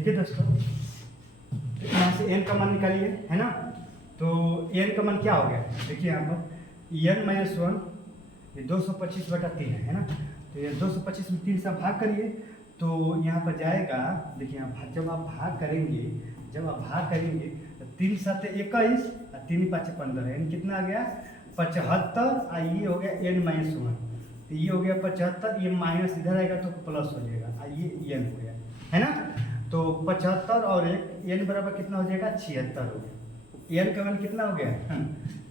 देखिए दोस्तों, यहाँ से n का मान निकालिए, है ना। तो n का मान क्या हो गया, देखिए यहाँ पर n माइनस 1 ये 225/3 है ना। तो ये 225 में 3 से भाग करिए तो यहाँ पर जाएगा, देखिए यहाँ जब आप भाग करेंगे तो 3 7 21 और 3 5 15 है, कितना आ गया 75। ये हो गया n माइनस 1, तो ये हो गया 75, ये माइनस इधर आएगा तो प्लस हो जाएगा, ये n हो गया, है ना। तो 75 और 1 n बराबर कितना हो जाएगा 76 हो गया। n का मान कितना हो गया,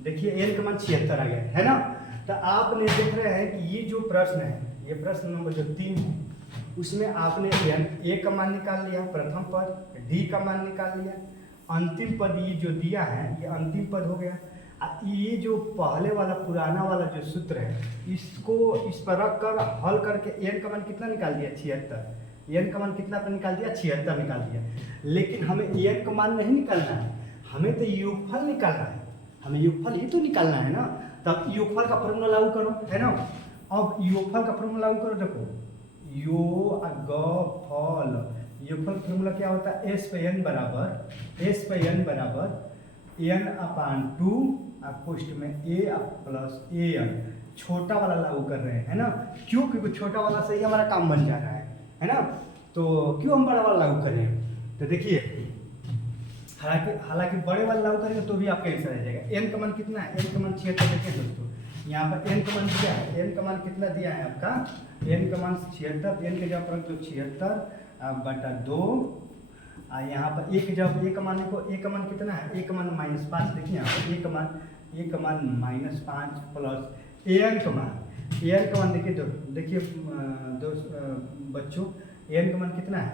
देखिए n का मान 76 आ गया, है ना। तो आपने देख रहे हैं कि ये जो प्रश्न है, ये प्रश्न नंबर जो 3 है, उसमें आपने a का मान निकाल लिया प्रथम पद, d का मान निकाल लिया, अंतिम पद ये जो दिया है ये अंतिम पद हो गया। ये जो पहले वाला पुराना वाला जो सूत्र है, इसको इस पर रख कर हल करके n का मान कितना निकाल दिया 76, n का मान कितना पर निकाल दिया 76 निकाल दिया। लेकिन हमें n का मान नहीं निकालना है, हमें तो योगफल निकालना है, हमें योगफल ही तो निकालना है ना। तब योगफल का फॉर्मूला लागू करो, है ना। अब योगफल का फॉर्मूला लागू करो, देखो योगफल फॉर्मूला क्या होता है, s पे n बराबर n/2 पोस्ट में a प्लस an, छोटा वाला लागू कर रहे हैं, है ना। क्यों, क्योंकि छोटा वाला से ही हमारा काम बन जा रहा है ना। तो क्यों हम बड़ा वाला लागू करें, तो देखिए हालांकि बड़े वाला लागू करेंगे तो भी आपका आंसर आ जाएगा। n का मान कितना है, n का मान 76, देखिए दोस्तों यहाँ पर n का मान दिया है, n का मान कितना दिया है आपका, n का मान 76, n के जगह पर तो 76/2, यहाँ पर a के जगह a का मान देखो, a का मान कितना है, a का मान -5, देखिए यहाँ पर a का मान -5 प्लस an का मान देखिए बच्चों an का मान कितना है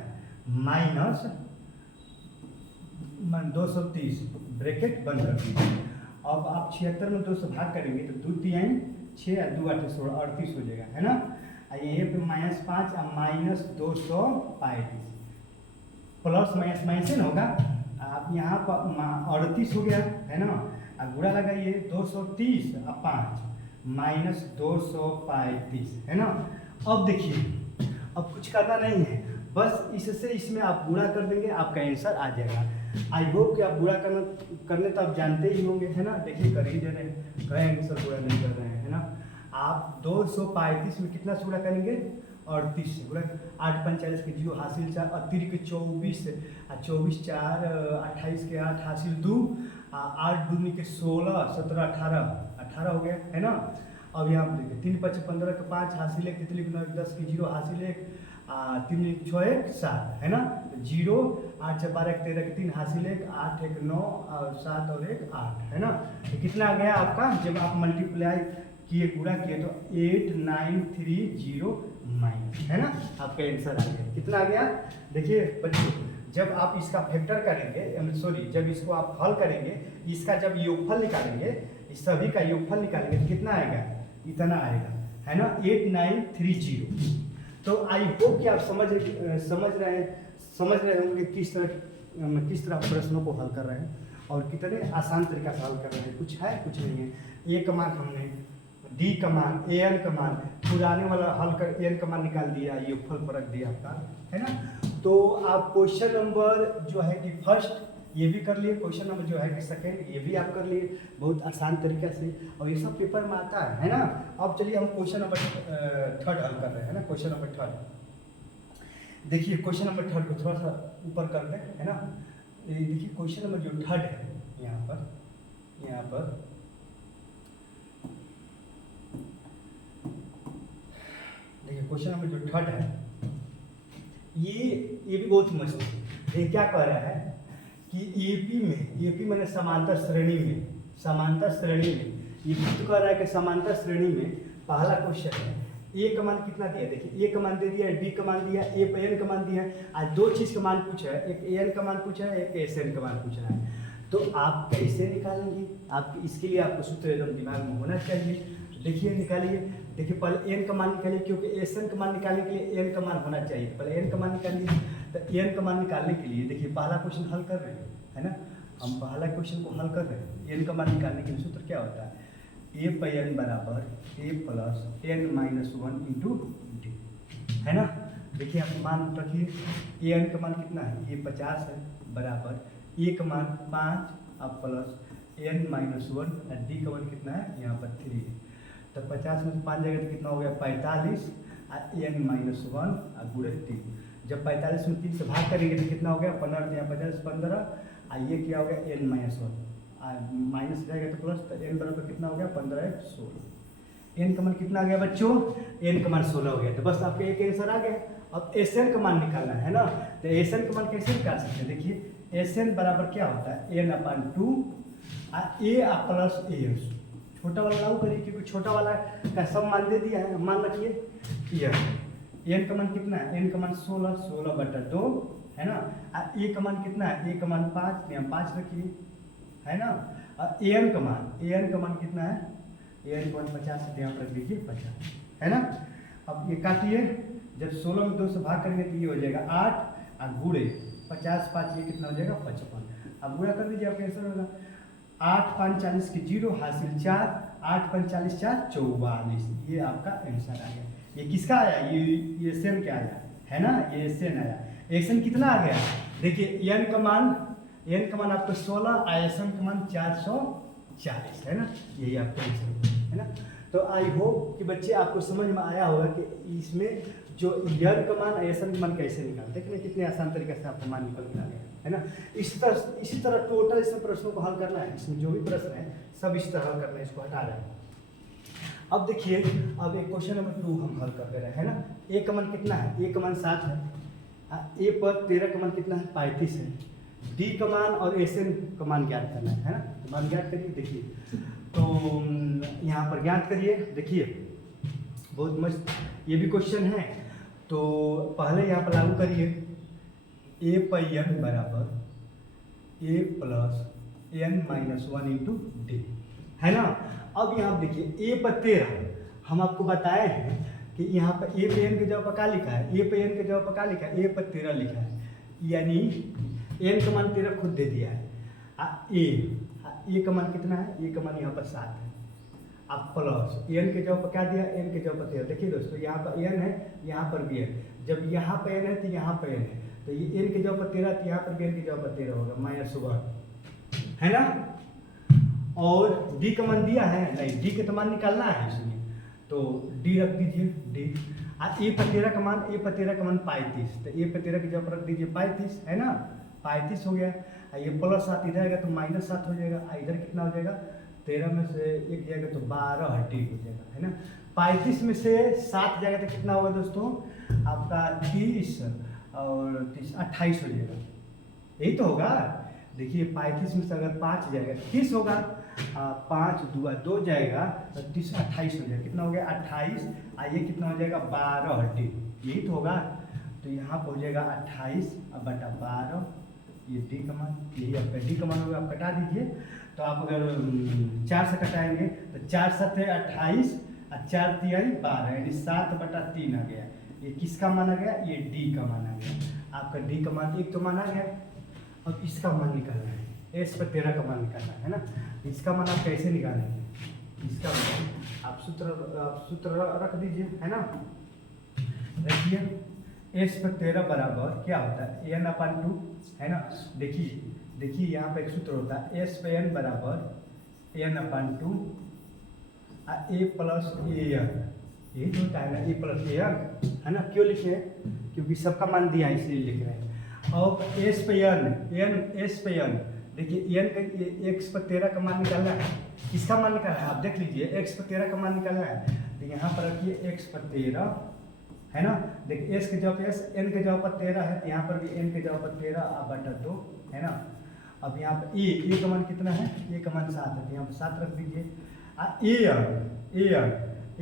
-230 ब्रैकेट बंद रखिए। अब आप 76 में 2 से भाग करेंगे तो 2 3 6 और 2 8 16 38 हो जाएगा, है ना। ये पे -5 और -235 प्लस माइनस से होगा, आप यहाँ पर 38 हो गया, है ना। अब गुणा लगाइए 230 और 5 -235, है ना। अब देखिए अब कुछ करना नहीं है, बस इससे इसमें आप गुणा कर देंगे, आपका आंसर आ जाएगा। आई होप कि आप गुणा करने तो आप जानते ही होंगे, है ना। देखिए कर ही दे रहे हैं, कई आंसर गुणा नहीं कर रहे हैं, है ना। आप 235 में कितना से गुणा करेंगे 38 से गुणा, 8 5 40 के 0 हासिल 4 अतिरिक्त 24 और 24 4 28 के 8 हासिल 2 8 2 के 16 17 18 हो गया, है ना। अब यहाँ पर देखिए 3 5 15 के 5 हासिल 1 तितली 9 10 के 0 हासिल 1 3 6 1 7, है ना। 0 8 6 12 13 के 3 हासिल 1 8 1 9 और 7 और 1 8, है ना। तो कितना आ गया आपका, जब आप मल्टीप्लाई किए गुणा किए तो 8930 माइनस, है ना। आपका आंसर आ गया, कितना आ गया देखिए बच्चों। जब आप इसका फैक्टर करेंगे, सॉरी जब इसको आप हल करेंगे, इसका जब योगफल निकालेंगे, इस सभी का योगफल निकालेंगे तो कितना आएगा, इतना आएगा, है ना 8930। तो आई होप कि आप समझ रहे होंगे किस तरह प्रश्नों को हल कर रहे हैं और कितने आसान तरीका से हल कर रहे हैं। कुछ है कुछ नहीं है। a का मान हमने, d का मान, an का मान, पुराने वाला हल कर n का मान निकाल दिया, योगफल पर रख दिया आपका, है ना। तो आप क्वेश्चन नंबर जो है कि फर्स्ट ये भी कर लिए, क्वेश्चन नंबर जो है कि सेकेंड ये भी आप कर लिए, बहुत आसान तरीका से, और ये सब पेपर में आता है ना। अब चलिए हम क्वेश्चन नंबर थर्ड हल कर रहे हैं, है ना। क्वेश्चन नंबर थर्ड, देखिए क्वेश्चन नंबर थर्ड को थोड़ा सा ऊपर कर लें, है ना। देखिए क्वेश्चन नंबर जो थर्ड है यहाँ पर देखिए क्वेश्चन नंबर जो थर्ड है ये भी बहुत मस्त है। ये क्या कह रहा है कि एपी मैंने समांतर श्रेणी में ये तो कह रहा है कि समांतर श्रेणी में पहला क्वेश्चन है, ए का मान कितना दिया, देखिए ए का मान दे दिया, डी का मान दिया, ए पे एन का मान दिया, आज दो चीज का मान पूछा है, एक एन का मान पूछा है, एक एस एन का मान पूछा है। तो आप कैसे निकालेंगे, आप इसके लिए आपको सूत्र एकदम दिमाग में होना चाहिए। देखिए निकालिए, देखिए पहले एन का मान निकालिए, क्योंकि एस एन का मान निकालने के लिए एन का मान होना चाहिए। तो पहले एन का मान निकालिए। तो एन का मान निकालने के लिए देखिए पहला क्वेश्चन हल कर रहे हैं, है ना। हम पहला क्वेश्चन को हल कर रहे हैं। एन का मान निकालने के लिए सूत्र क्या होता है, ए पे एन बराबर A plus N minus 1 into D, है ना। देखिए आप मान रखिए ए n का मान कितना है, ये 50 है, बराबर ए का मान 5 अब प्लस n माइनस 1 और डी का मान कितना है यहाँ पर 3 है। तो 50 में 5 जाएगा तो कितना हो गया 45 और n माइनस 1 और गुणे 3। जब 45 में 3 से भाग करेंगे तो कितना हो गया 15, यहाँ 50 15 और ये क्या हो गया n माइनस 1 माइनस जाएगा तो प्लस, तो n बराबर कितना हो गया 15 16। n का मान कितना आ गया बच्चों, n का मान 16 हो गया। तो बस आपके एक आंसर आ गया। अब Sn का मान निकालना है ना, तो Sn का मान कैसे निकाल सकते हैं, देखिए Sn बराबर क्या होता है n/2 a प्लस an। छोटा वाला लागू करिए क्योंकि छोटा वाला का सब मान दे दिया है। मान रखिए n का मान कितना है, n का मान 16/2 है ना, a का मान कितना है, a का मान 5, यहाँ 5 रखिए है ना। an का मान कितना है, an का मान 50 यहाँ पर रख दीजिए 50 है ना। अब ये काटिए, जब 16 में 2 से भाग करेंगे तो ये हो जाएगा 8 और गुणे 50 5 ये कितना हो जाएगा 55। अब गुणा कर दीजिए, आपका आंसर होगा 8 5 40 की 0 हासिल 4, 8 5 40 4 44। ये आपका आंसर आ गया। ये किसका आया, ये Sn क्या आया है ना, ये Sn आया। Sn कितना आ गया, देखिए n का मान आपको 16 और Sn का मान 440 है ना। यही आपका आंसर है ना। तो आई होप कि बच्चे आपको समझ में आया होगा कि इसमें जो n का मान Sn का मान कैसे निकालते हैं, कितने आसान तरीके से आपको मान निकल के आ गया है ना। इसी तरह टोटल इसमें प्रश्नों को हल करना है। इसमें जो भी प्रश्न है सब इस तरह हल करना है, इसको हटा रहे हैं। अब देखिए, अब एक क्वेश्चन नंबर 2 हम हल कर दे रहे हैं है ना। ए का मान कितना है, ए का मान 7 है, ए पर 13 का मान कितना है 35 है, डी का मान और Sn का मान ज्ञात करना है ना। तो मान ज्ञात करिए, देखिए तो यहाँ पर ज्ञात करिए। देखिए बहुत मस्त ये भी क्वेश्चन है। तो पहले यहाँ पर लागू करिए a पर n बराबर a plus n minus 1 into D है ना। अब यहाँ देखिए a पर 13 हम आपको बताए हैं कि यहाँ पर a पे n के जगह पर क्या लिखा है, a पे n के जगह पर क्या लिखा है, a पर 13 लिखा है, यानी n का मान 13 खुद दे दिया है। a का मान कितना है, a का मान यहाँ पर 7 है। अब प्लस n के जगह पर क्या दिया, n के जगह पर 13। देखिए दोस्तों यहाँ पर n है, यहाँ पर भी n, जब यहाँ पर n है तो यहाँ पर n है, तो ये n के जगह पर 13 तो यहाँ पर भी n के जगह पर 13 होगा माइनस 1 है ना। और d का मान दिया है नहीं, d के तो मान निकालना है इसमें, तो d रख दीजिए d। ए पर 13 का मान, ए पर 13 का मान 35, तो ए पर 13 की जगह पर रख दीजिए 35 है ना, 35 हो गया। ये प्लस 7 इधर आएगा तो माइनस 7 हो जाएगा, इधर कितना हो जाएगा 13 में से 1 जाएगा तो 12 हड्डी हो जाएगा है ना। 35 में से 7 जाएगा तो कितना होगा दोस्तों आपका 30 और 30 28 हो जाएगा, यही तो होगा। देखिए 35 में से अगर 5 जाएगा 30 होगा, 5 2 जाएगा तो 30 28 हो जाएगा, कितना हो गया 28। ये कितना हो जाएगा 12 हड्डी, यही तो होगा। तो यहाँ पर हो जाएगा 28 बटा 12, ये डी का मान, यही आपका डी का मान होगा। आप कटा दीजिए, तो आप अगर 4 से कटाएंगे तो 4 7 है 28 और 4 3 12, यानी 7/3 आ गया। ये किसका मान आ गया, ये डी का मान आ गया। आपका डी का मान एक तो मान आ गया। अब इसका मान निकालना है, एस पर 13 का मान निकालना है ना। इसका मान आप कैसे निकालेंगे, इसका मान आप सूत्र रख दीजिए है ना। देखिए एस पर 13 बराबर क्या होता है n/2 है ना। देखिए यहाँ पे एक सूत्र होता है एस पे n बराबर n/2 a प्लस an, यही तो होता है ना, a प्लस an है ना। क्यों लिखे हैं, क्योंकि सबका मान दिया है इसलिए लिख रहे हैं। और एस पे n, देखिए n का x पर 13 का मान निकालना है, किसका मान निकालना है आप देख लीजिए, x पर 13 का मान निकालना है। तो यहाँ पर रखिए x पर 13 है ना। देखिए s के जगह पे s, n के जगह पर 13 है, तो यहाँ पर भी n के जगह पर 13/2 है ना। अब यहाँ पर a का मान कितना है, a का मान 7 है, तो यहाँ पर 7 रख दीजिए।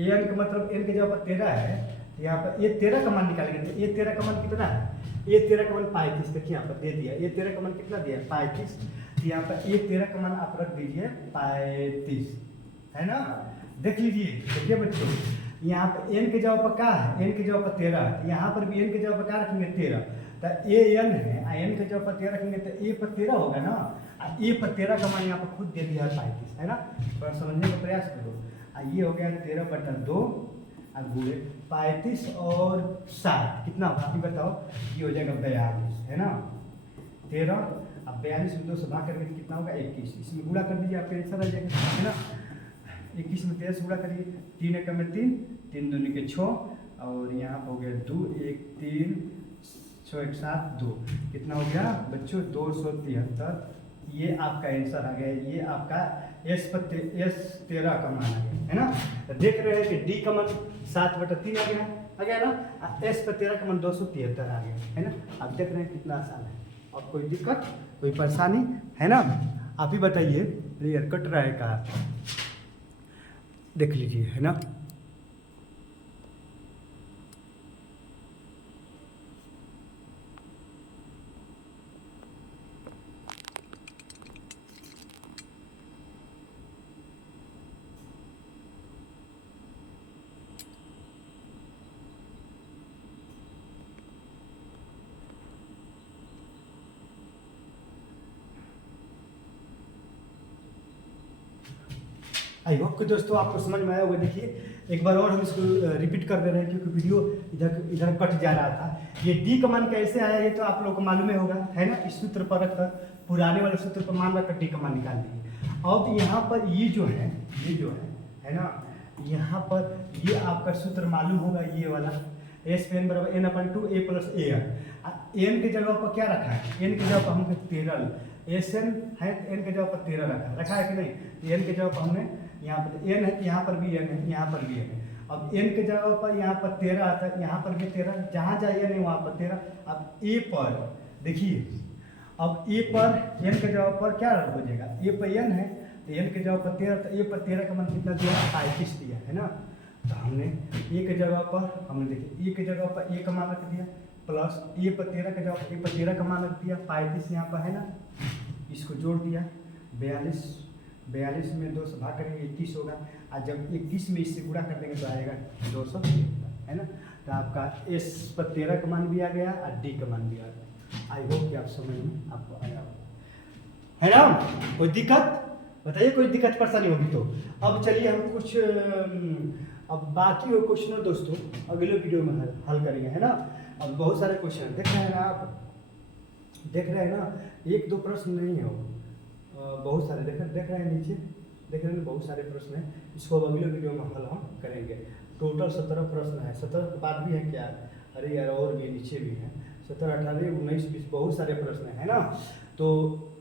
an का मतलब n के जगह पर 13 है, तो यहाँ पर a 13 का मान निकालेंगे, तो a 13 का मान कितना है, a 13 का मान 35, देखिए यहाँ पर दे दिया, a 13 का मान कितना दिया 35, तो यहाँ पर a 13 का मान आप रख दीजिए 35 है ना। देख लीजिए, देखिए बच्चों यहाँ पर n के जगह पर क्या है, n के जगह पर 13 है, तो यहाँ पर भी n के जगह पर क्या रखेंगे 13, तो an है, n के जगह पर 13 रखेंगे तो a पर 13 होगा ना। a पर 13 का मान यहाँ पर खुद दे दिया 35 है ना। थोड़ा समझने का प्रयास करो। ये हो गया 13/2 और गुणे 35 और 7 कितना होगा आप ही बताओ। ये हो जाएगा 42 है ना 13। अब 42 में 2 से भाग करके कितना होगा 21। इसमें गुणा कर दीजिए आपका आंसर आ जाएगा है ना। 21 में 13 से गुणा करिए 3 एकम में 3 3 दूनी के 6 और यहाँ पर हो गया 2 1 3 6 1 7 2 कितना हो गया बच्चों 273। ये आपका आंसर आ गया। ये आपका S 13 का मान आ गया है ना। तो देख रहे हैं कि D का मान 7/3 आ गया ना। S 13 का मान 273 आ गया है ना। आप देख रहे हैं कितना आसान है। और कोई दिक्कत कोई परेशानी है ना आप ही बताइए। क्लियर कट रहा है कहाँ देख लीजिए है ना। आई होप कि दोस्तों आपको समझ में आया होगा। देखिए एक बार और हम इसको रिपीट कर दे रहे हैं क्योंकि वीडियो इधर कट जा रहा था। ये डी का मान कैसे आया ये तो आप लोग को मालूम ही होगा है ना। इस सूत्र पर रखकर पुराने वाले सूत्र पर मान रखकर डी का मान निकाल दीजिए। अब यहाँ पर ये जो है ना यहाँ पर ये आपका सूत्र मालूम होगा ये वाला एस पे एन बराबर n/2 a + an। एन की जगह पर क्या रखा है एन की जगह पर हमने 13 एस एन है एन की जगह पर 13 रखा है कि नहीं। एन की जगह पर हमने यहाँ पर एन है यहाँ पर भी एन है यहाँ पर भी एन है। अब एन की जगह पर यहाँ पर 13 आता है यहाँ पर भी 13 जहाँ जहाँ एन है वहाँ पर 13। अब ए पर देखिए अब ए पर एन की जगह पर क्या हो जाएगा ए पर एन है तो एन की जगह पर 13 तो ए पर 13 का मान कितना दिया 35 दिया है ना। तो हमने ए की जगह पर हमने देखिए ए की जगह पर ए का मान रख दिया प्लस ए पर 13 की जगह पर ए पर 13 का मान रख दिया 35 यहाँ पर है ना। इसको जोड़ दिया 42 में 2 से भाग करेंगे 21 होगा। और जब 21 में इससे गुणा कर देंगे तो आएगा 200 है ना। तो आपका एस पर 13 का मान भी आ गया और डी का मान भी आ गया। आई होप कि आप समझ में आपको आया है ना। कोई दिक्कत बताइए कोई दिक्कत परेशानी होगी तो। अब चलिए हम कुछ अब बाकी क्वेश्चन दोस्तों अगले वीडियो में हल करेंगे है ना। अब बहुत सारे क्वेश्चन देख रहे हैं ना आप देख रहे हैं ना 1-2 प्रश्न नहीं है बहुत सारे देख रहे हैं नीचे देख रहे हैं बहुत सारे प्रश्न हैं। इसको अब अगले वीडियो में हल हम करेंगे। टोटल 17 प्रश्न है 17 के बाद भी है क्या अरे यार और भी नीचे भी है 17 18 19 20 बहुत सारे प्रश्न है ना। तो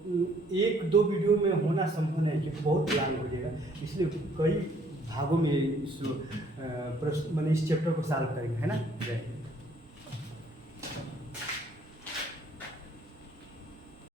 1-2 वीडियो में होना संभव नहीं क्योंकि बहुत लंबा हो जाएगा। इसलिए कई भागों में इस प्रश्न मैंने इस चैप्टर को सॉल्व करेंगे है ना। जय हिंद।